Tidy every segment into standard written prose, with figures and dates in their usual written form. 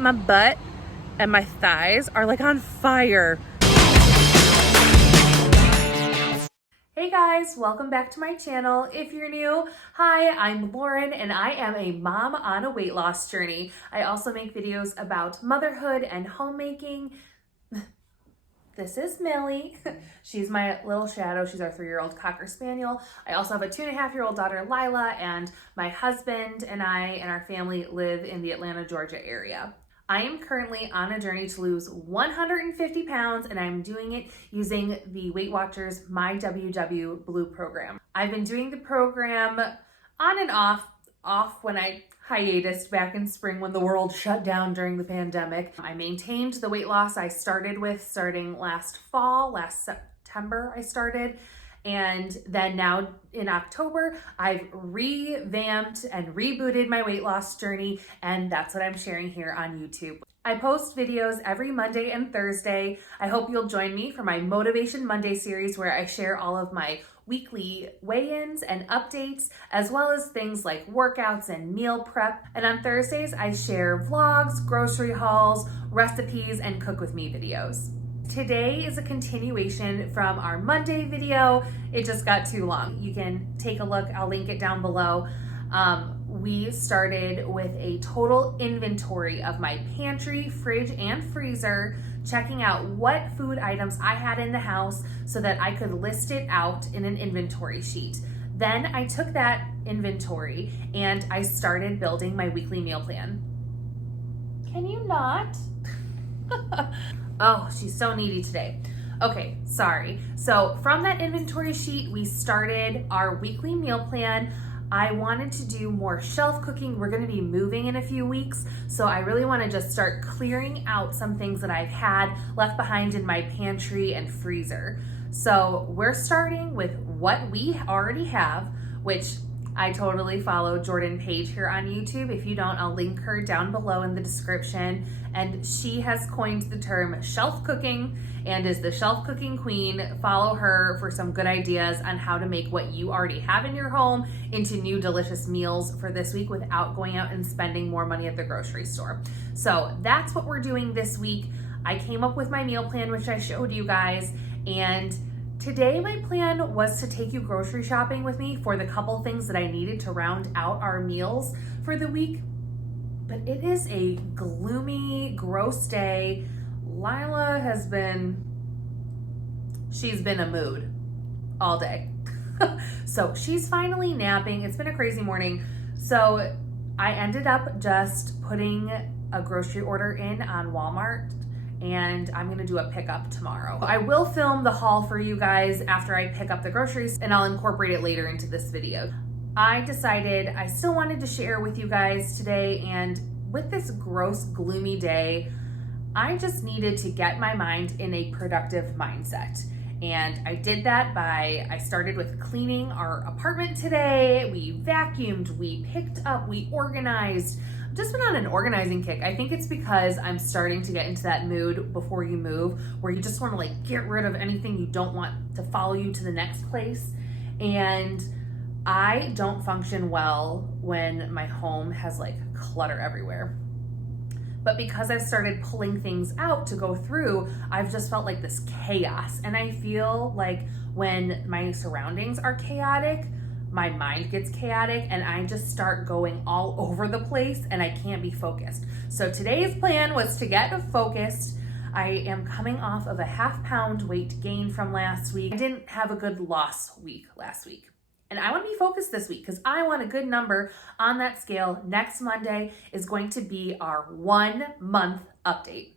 My butt and my thighs are like on fire. Hey guys, welcome back to my channel. If you're new, hi, I'm Lauren and I am a mom on a weight loss journey. I also make videos about motherhood and homemaking. This is Millie. She's my little shadow. She's our 3-year-old Cocker Spaniel. I also have a 2.5-year-old daughter, Lila, and my husband and I and our family live in the Atlanta, Georgia area. I am currently on a journey to lose 150 pounds and I'm doing it using the Weight Watchers MyWW program. I've been doing the program on and off when I hiatus back in spring when the world shut down during the pandemic. I maintained the weight loss I started with starting last September I started. And then now in October, I've revamped and rebooted my weight loss journey, and that's what I'm sharing here on YouTube. I post videos every Monday and Thursday. I hope you'll join me for my Motivation Monday series where I share all of my weekly weigh-ins and updates, as well as things like workouts and meal prep. And on Thursdays, I share vlogs, grocery hauls, recipes, and cook with me videos. Today is a continuation from our Monday video. It just got too long. You can take a look, I'll link it down below. We started with a total inventory of my pantry, fridge, and freezer, checking out what food items I had in the house so that I could list it out in an inventory sheet. Then I took that inventory and I started building my weekly meal plan. Can you not? Oh, she's so needy today. Okay, sorry. So from that inventory sheet, we started our weekly meal plan. I wanted to do more shelf cooking. We're gonna be moving in a few weeks, so I really wanna just start clearing out some things that I've had left behind in my pantry and freezer. So we're starting with what we already have, which I totally follow Jordan Page here on YouTube. If you don't, I'll link her down below in the description. And she has coined the term shelf cooking and is the shelf cooking queen. Follow her for some good ideas on how to make what you already have in your home into new delicious meals for this week without going out and spending more money at the grocery store. So that's what we're doing this week. I came up with my meal plan, which I showed you guys, and today my plan was to take you grocery shopping with me for the couple things that I needed to round out our meals for the week. But it is a gloomy, gross day. Lila she's been a mood all day. So she's finally napping. It's been a crazy morning. So I ended up just putting a grocery order in on Walmart and I'm gonna do a pickup tomorrow. I will film the haul for you guys after I pick up the groceries and I'll incorporate it later into this video. I decided I still wanted to share with you guys today, and with this gross, gloomy day, I just needed to get my mind in a productive mindset. And I did that I started with cleaning our apartment today. We vacuumed, we picked up, we organized. I've just been on an organizing kick. I think it's because I'm starting to get into that mood before you move, where you just want to like get rid of anything you don't want to follow you to the next place. And I don't function well when my home has like clutter everywhere. But because I've started pulling things out to go through, I've just felt like this chaos. And I feel like when my surroundings are chaotic, my mind gets chaotic and I just start going all over the place and I can't be focused. So today's plan was to get focused. I am coming off of a 1/2 pound weight gain from last week. I didn't have a good loss week last week. And I want to be focused this week because I want a good number on that scale. Next Monday is going to be our 1-month update.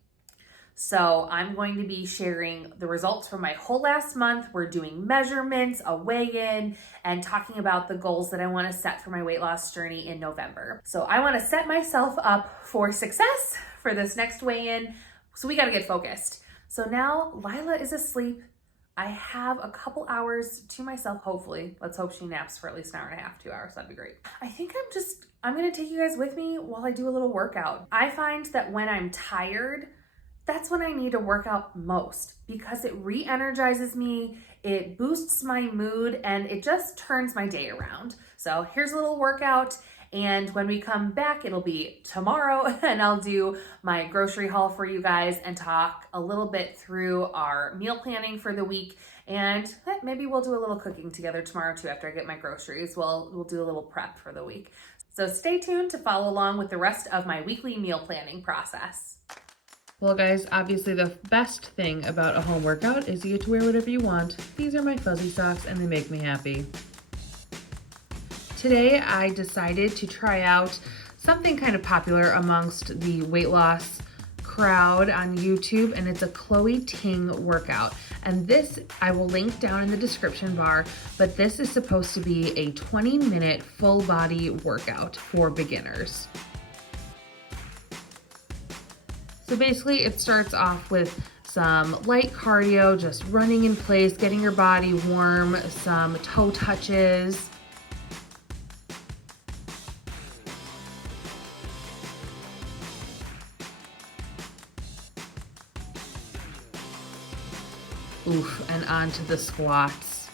So I'm going to be sharing the results from my whole last month. We're doing measurements, a weigh-in, and talking about the goals that I want to set for my weight loss journey in November. So I want to set myself up for success for this next weigh-in. So we got to get focused. So now Lila is asleep. I have a couple hours to myself, hopefully. Let's hope she naps for at least 1.5 hours, 2 hours. That'd be great. I think I'm gonna take you guys with me while I do a little workout. I find that when I'm tired, that's when I need to work out most because it re-energizes me, it boosts my mood, and it just turns my day around. So here's a little workout, And when we come back, it'll be tomorrow, and I'll do my grocery haul for you guys and talk a little bit through our meal planning for the week. And maybe we'll do a little cooking together tomorrow too after I get my groceries. We'll do a little prep for the week. So stay tuned to follow along with the rest of my weekly meal planning process. Well guys, obviously the best thing about a home workout is you get to wear whatever you want. These are my fuzzy socks and they make me happy. Today I decided to try out something kind of popular amongst the weight loss crowd on YouTube, and it's a CHLOE Ting workout. And this I will link down in the description bar, but this is supposed to be a 20-minute full body workout for beginners. So basically it starts off with some light cardio, just running in place, getting your body warm, some toe touches. Oof, and onto the squats.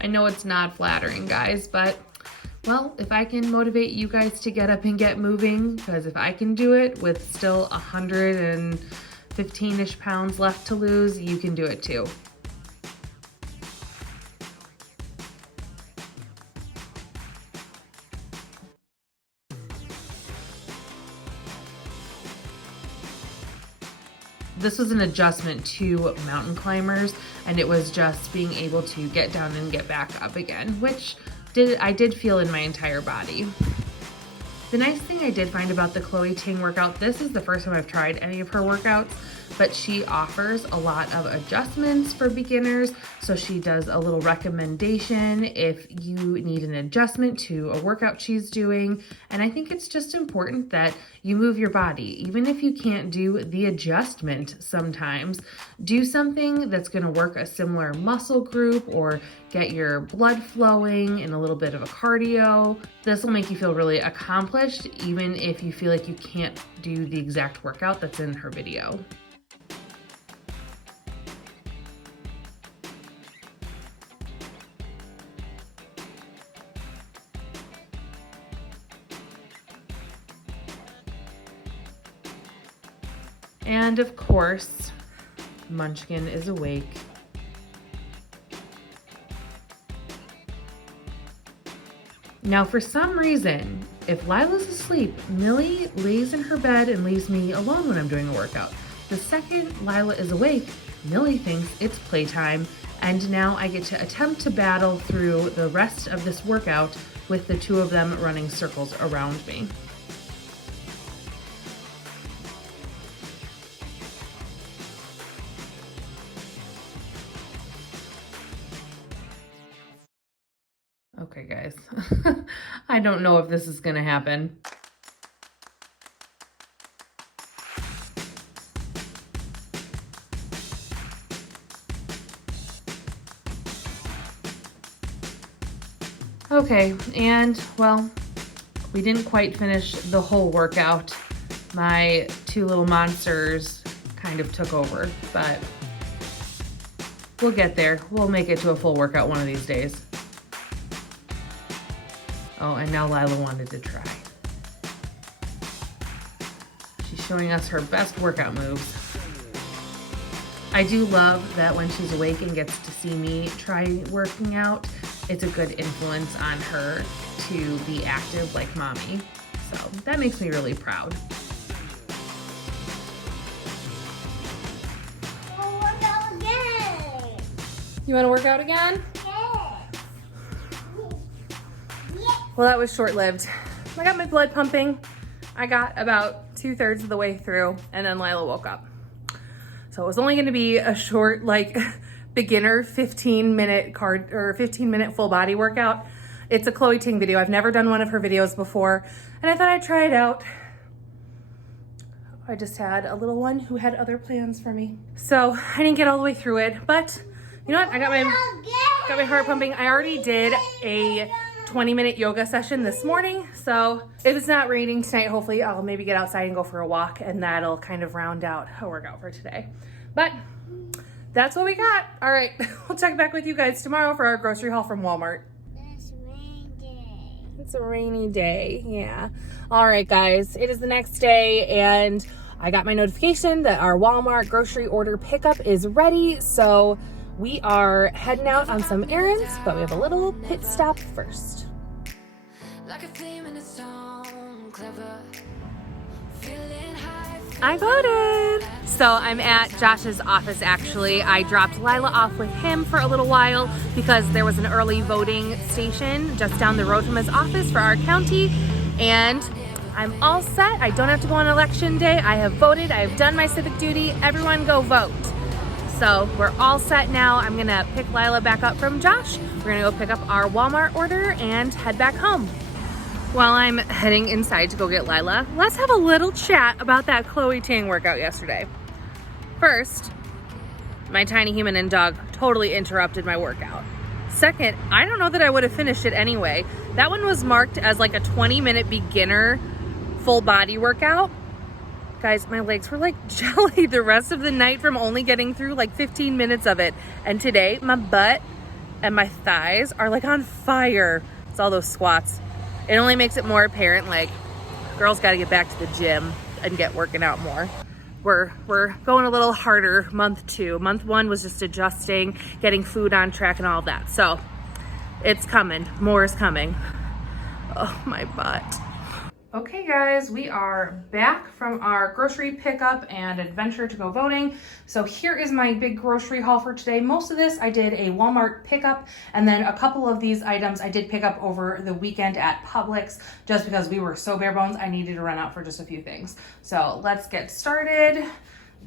I know it's not flattering, guys, but well, if I can motivate you guys to get up and get moving, because if I can do it with still 115-ish pounds left to lose, you can do it too. This was an adjustment to mountain climbers, and it was just being able to get down and get back up again, which I did feel in my entire body. The nice thing I did find about the CHLOE Ting workout, this is the first time I've tried any of her workouts, but she offers a lot of adjustments for beginners. So she does a little recommendation if you need an adjustment to a workout she's doing. And I think it's just important that you move your body. Even if you can't do the adjustment sometimes, do something that's gonna work a similar muscle group or get your blood flowing and a little bit of a cardio. This will make you feel really accomplished, even if you feel like you can't do the exact workout that's in her video. And of course, Munchkin is awake. Now, for some reason, if Lila's asleep, Millie lays in her bed and leaves me alone when I'm doing a workout. The second Lila is awake, Millie thinks it's playtime, and now I get to attempt to battle through the rest of this workout with the two of them running circles around me. Okay, guys, I don't know if this is gonna happen. Okay, and well, we didn't quite finish the whole workout. My two little monsters kind of took over, but we'll get there. We'll make it to a full workout one of these days. Oh, and now Lila wanted to try. She's showing us her best workout moves. I do love that when she's awake and gets to see me try working out, it's a good influence on her to be active like mommy. So that makes me really proud. I'll work out again. You want to work out again? Well, that was short-lived. I got my blood pumping. I got about 2/3 of the way through, and then Lila woke up. So it was only gonna be a short, like, beginner 15-minute full body workout. It's a CHLOE Ting video. I've never done one of her videos before, and I thought I'd try it out. I just had a little one who had other plans for me. So I didn't get all the way through it, but you know what? I got my heart pumping. I already did a 20-minute yoga session this morning. So if it's not raining tonight, hopefully I'll maybe get outside and go for a walk, and that'll kind of round out a workout for today. But that's what we got. All right, we'll check back with you guys tomorrow for our grocery haul from Walmart. It's rain day. It's a rainy day, yeah. All right, guys, it is the next day, and I got my notification that our Walmart grocery order pickup is ready, so we are heading out on some errands, but we have a little pit stop first. Like a theme in a song, clever. Feeling high. I voted. So I'm at Josh's office actually. I dropped Lila off with him for a little while because there was an early voting station just down the road from his office for our county, and I'm all set. I don't have to go on election day. I have voted. I have done my civic duty. Everyone go vote. So we're all set now. I'm gonna pick Lila back up from Josh. We're gonna go pick up our Walmart order and head back home. While I'm heading inside to go get Lila, let's have a little chat about that CHLOE Ting workout yesterday. First, my tiny human and dog totally interrupted my workout. Second, I don't know that I would have finished it anyway. That one was marked as like a 20-minute beginner full body workout. Guys, my legs were like jelly the rest of the night from only getting through like 15 minutes of it. And today, my butt and my thighs are like on fire. It's all those squats. It only makes it more apparent, like, girls got to get back to the gym and get working out more. We're going a little harder month 2. Month 1 was just adjusting, getting food on track and all of that. So it's coming. More is coming. Oh, my butt. Okay guys, we are back from our grocery pickup and adventure to go voting. So here is my big grocery haul for today. Most of this I did a Walmart pickup, and then a couple of these items I did pick up over the weekend at Publix just because we were so bare bones I needed to run out for just a few things. So let's get started.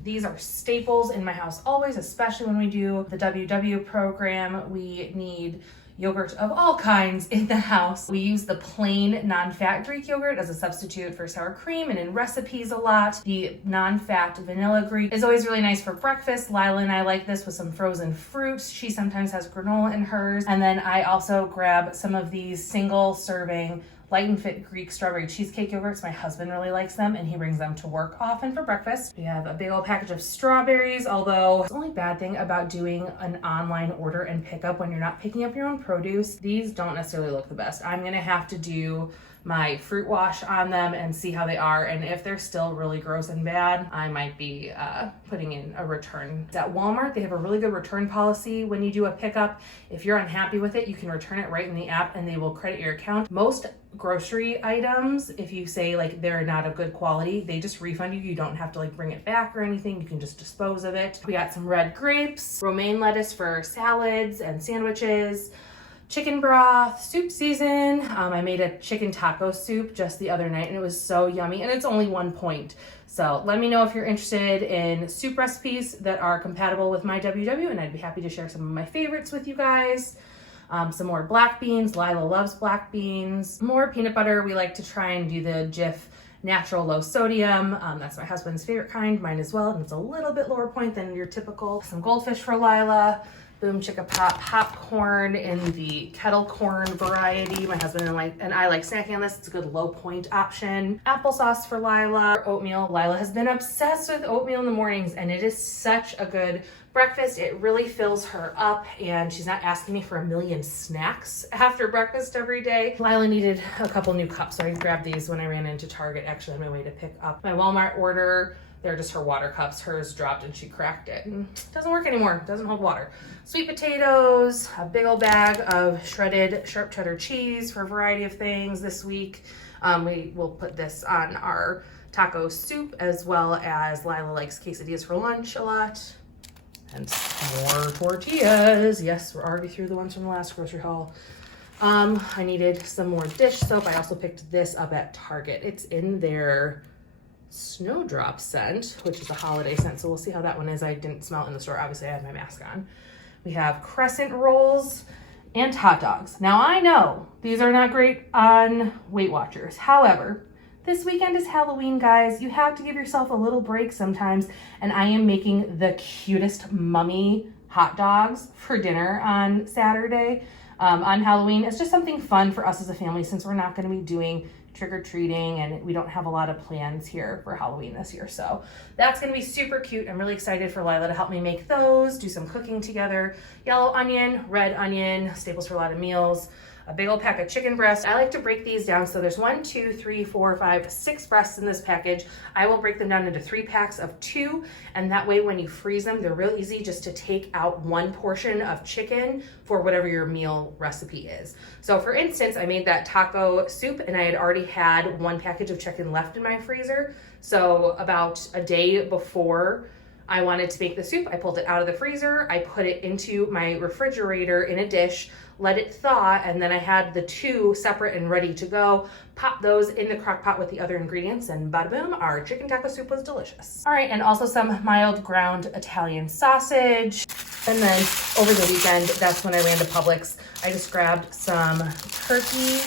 These are staples in my house always, especially when we do the WWBLUE program. We need yogurt of all kinds in the house. We use the plain non-fat Greek yogurt as a substitute for sour cream and in recipes a lot. The non-fat vanilla Greek is always really nice for breakfast. Lila and I like this with some frozen fruits. She sometimes has granola in hers. And then I also grab some of these single serving Light and Fit Greek strawberry cheesecake yogurts. My husband really likes them and he brings them to work often for breakfast. We have a big old package of strawberries, although the only bad thing about doing an online order and pickup when you're not picking up your own produce, these don't necessarily look the best. I'm gonna have to do my fruit wash on them and see how they are, and if they're still really gross and bad, I might be putting in a return. At Walmart, they have a really good return policy when you do a pickup. If you're unhappy with it, you can return it right in the app and they will credit your account. Most grocery items, if you say like they're not of good quality, they just refund you. You don't have to like bring it back or anything. You can just dispose of it. We got some red grapes, romaine lettuce for salads and sandwiches, chicken broth, soup season. I made a chicken taco soup just the other night and it was so yummy, and it's only 1 point. So let me know if you're interested in soup recipes that are compatible with MyWW, and I'd be happy to share some of my favorites with you guys. Some more black beans. Lila loves black beans. More peanut butter. We like to try and do the Jif natural low sodium. That's my husband's favorite kind, mine as well, and it's a little bit lower point than your typical. Some goldfish for Lila. Boom Chicka Pop popcorn in the kettle corn variety. My husband and I like snacking on this. It's a good low point option. Applesauce for Lila. Oatmeal. Lila has been obsessed with oatmeal in the mornings, and it is such a good breakfast. It really fills her up, and she's not asking me for a million snacks after breakfast every day. Lila needed a couple new cups, so I grabbed these when I ran into Target, actually on my way to pick up my Walmart order. They're just her water cups. Hers dropped and she cracked it. And it doesn't work anymore. It doesn't hold water. Sweet potatoes, a big old bag of shredded sharp cheddar cheese for a variety of things this week. We will put this on our taco soup, as well as Lila likes quesadillas for lunch a lot. And more tortillas. Yes, we're already through the ones from the last grocery haul. I needed some more dish soap. I also picked this up at Target. It's in their Snowdrop scent, which is a holiday scent, so we'll see how that one is. I didn't smell it in the store. Obviously, I had my mask on. We have crescent rolls and hot dogs. Now, I know these are not great on Weight Watchers. However, this weekend is Halloween, guys. You have to give yourself a little break sometimes, and I am making the cutest mummy hot dogs for dinner on Saturday. On Halloween. It's just something fun for us as a family since we're not going to be doing trick-or-treating, and we don't have a lot of plans here for Halloween this year. So that's gonna be super cute. I'm really excited for Lila to help me make those, do some cooking together. Yellow onion, red onion, staples for a lot of meals. A big old pack of chicken breasts. I like to break these down. So there's 1, 2, 3, 4, 5, 6 breasts in this package. I will break them down into 3 packs of 2. And that way when you freeze them, they're real easy just to take out 1 portion of chicken for whatever your meal recipe is. So for instance, I made that taco soup and I had already had 1 package of chicken left in my freezer. So about a day before I wanted to make the soup, I pulled it out of the freezer. I put it into my refrigerator in a dish, let it thaw, and then I had the 2 separate and ready to go. Pop those in the crock pot with the other ingredients, and bada boom, our chicken taco soup was delicious. All right, and also some mild ground Italian sausage. And then over the weekend, that's when I ran to Publix. I just grabbed some turkey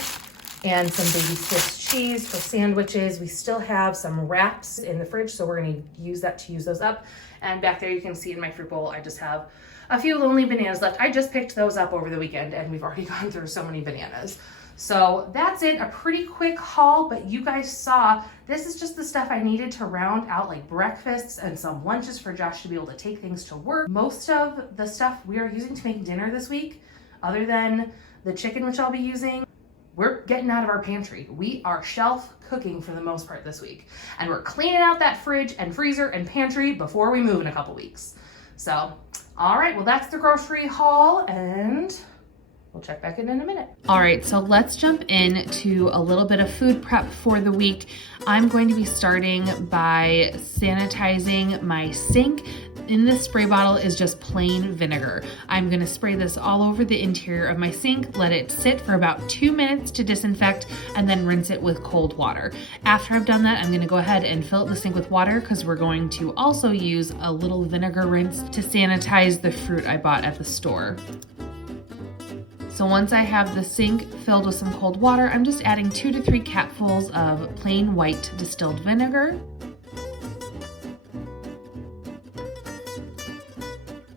and some baby Swiss cheese for sandwiches. We still have some wraps in the fridge, so we're gonna use that to use those up. And back there you can see in my fruit bowl, I just have a few lonely bananas left. I just picked those up over the weekend and we've already gone through so many bananas. So that's it, a pretty quick haul, but you guys saw, this is just the stuff I needed to round out like breakfasts and some lunches for Josh to be able to take things to work. Most of the stuff we are using to make dinner this week, other than the chicken, which I'll be using, we're getting out of our pantry. We are shelf cooking for the most part this week. And we're cleaning out that fridge and freezer and pantry before we move in a couple weeks. So, all right, well, that's the grocery haul, and we'll check back in a minute. All right, so let's jump into a little bit of food prep for the week. I'm going to be starting by sanitizing my sink. In this spray bottle is just plain vinegar. I'm gonna spray this all over the interior of my sink, let it sit for about 2 minutes to disinfect, and then rinse it with cold water. After I've done that, I'm gonna go ahead and fill up the sink with water because we're going to also use a little vinegar rinse to sanitize the fruit I bought at the store. So once I have the sink filled with some cold water, I'm just adding 2 to 3 capfuls of plain white distilled vinegar.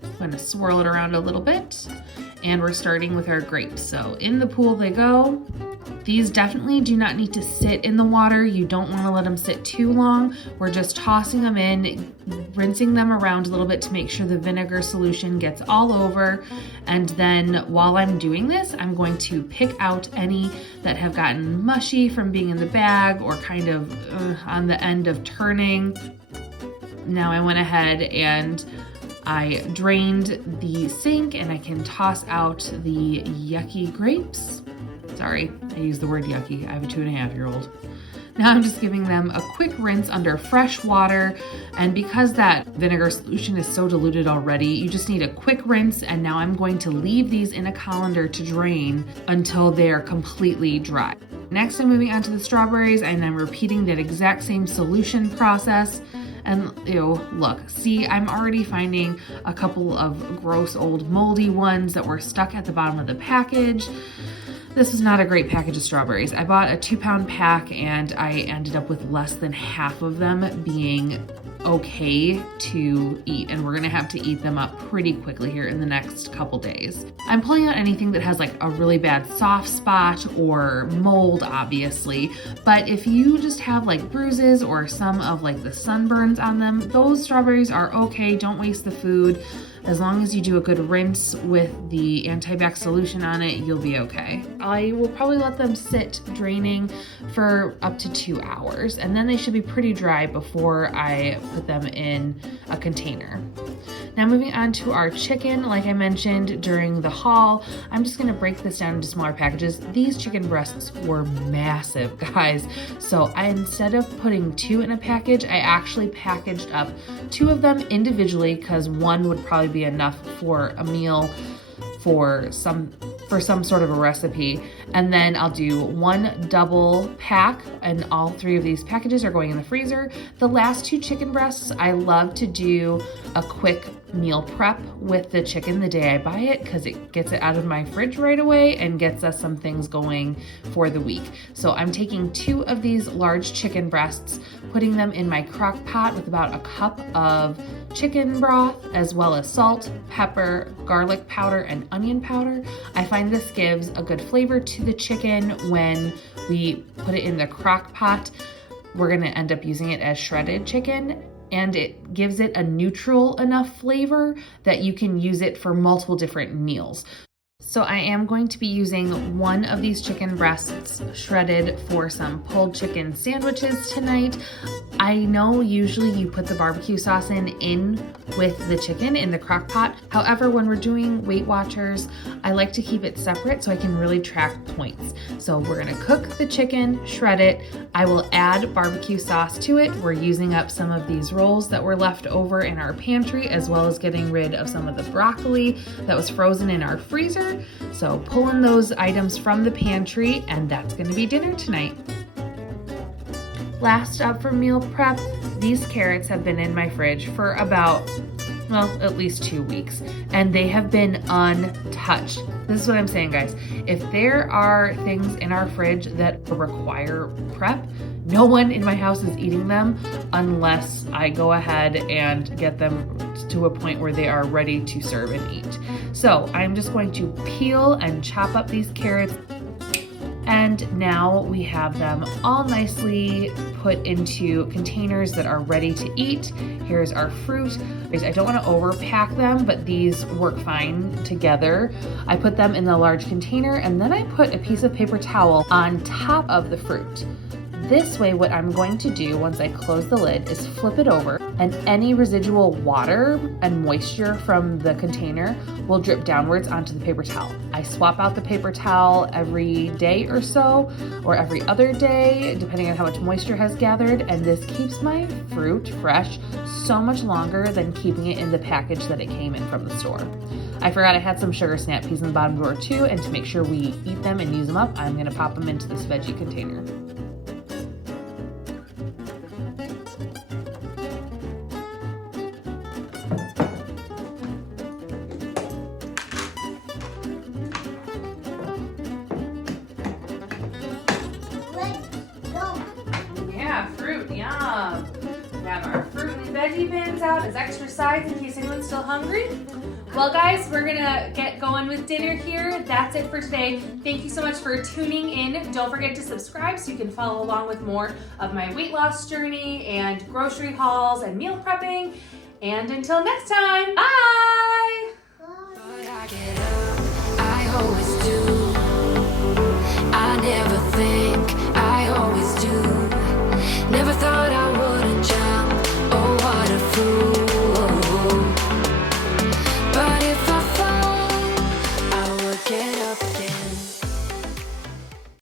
I'm going to swirl it around a little bit, and we're starting with our grapes. So in the pool they go. These definitely do not need to sit in the water. You don't want to let them sit too long. We're just tossing them in, rinsing them around a little bit to make sure the vinegar solution gets all over. And then while I'm doing this, I'm going to pick out any that have gotten mushy from being in the bag or kind of on the end of turning. Now I went ahead and I drained the sink, and I can toss out the yucky grapes. Sorry, I used the word yucky. I have a 2.5-year-old. Now I'm just giving them a quick rinse under fresh water, and because that vinegar solution is so diluted already, you just need a quick rinse. And now I'm going to leave these in a colander to drain until they are completely dry. Next, I'm moving on to the strawberries, and I'm repeating that exact same solution process. And ew, look, see, I'm already finding a couple of gross old moldy ones that were stuck at the bottom of the package. This is not a great package of strawberries. I bought a 2-pound pack and I ended up with less than half of them being okay to eat, and we're gonna have to eat them up pretty quickly here in the next couple days. I'm pulling out anything that has like a really bad soft spot or mold, obviously, but if you just have like bruises or some of like the sunburns on them, those strawberries are okay. Don't waste the food. As long as you do a good rinse with the anti-bac solution on it, you'll be okay. I will probably let them sit draining for up to 2 hours, and then they should be pretty dry before I put them in a container. Now moving on to our chicken, like I mentioned during the haul, I'm just gonna break this down into smaller packages. These chicken breasts were massive, guys. So instead of putting 2 in a package, I actually packaged up 2 of them individually because one would probably be enough for a meal for some sort of a recipe. And then I'll do 1 double pack, and all 3 of these packages are going in the freezer. The last 2 chicken breasts, I love to do a quick meal prep with the chicken the day I buy it because it gets it out of my fridge right away and gets us some things going for the week. So I'm taking 2 of these large chicken breasts, putting them in my crock pot with about a cup of chicken broth, as well as salt, pepper, garlic powder, and onion powder. I find this gives a good flavor to the chicken when We put it in the crock pot. We're gonna end up using it as shredded chicken, and it gives it a neutral enough flavor that you can use it for multiple different meals. So I am going to be using one of these chicken breasts shredded for some pulled chicken sandwiches tonight. I know usually you put the barbecue sauce in with the chicken in the crock pot. However, when we're doing Weight Watchers, I like to keep it separate so I can really track points. So we're gonna cook the chicken, shred it. I will add barbecue sauce to it. We're using up some of these rolls that were left over in our pantry, as well as getting rid of some of the broccoli that was frozen in our freezer. So pulling those items from the pantry, and that's gonna be dinner tonight. Last up for meal prep, these carrots have been in my fridge for about, well, at least 2 weeks, and they have been untouched. This is what I'm saying, guys. If there are things in our fridge that require prep, no one in my house is eating them unless I go ahead and get them to a point where they are ready to serve and eat. So I'm just going to peel and chop up these carrots. And now we have them all nicely put into containers that are ready to eat. Here's our fruit. I don't want to overpack them, but these work fine together. I put them in the large container, and then I put a piece of paper towel on top of the fruit. This way, what I'm going to do once I close the lid is flip it over, and any residual water and moisture from the container will drip downwards onto the paper towel. I swap out the paper towel every day or so, or every other day, depending on how much moisture has gathered, and this keeps my fruit fresh so much longer than keeping it in the package that it came in from the store. I forgot I had some sugar snap peas in the bottom drawer too, and to make sure we eat them and use them up, I'm gonna pop them into this veggie container. Fruit, yum. We have our fruit and veggie bins out as extra sides in case anyone's still hungry. Well, guys, we're gonna get going with dinner here. That's it for today. Thank you so much for tuning in. Don't forget to subscribe so you can follow along with more of my weight loss journey and grocery hauls and meal prepping. And until next time, bye! But I get up.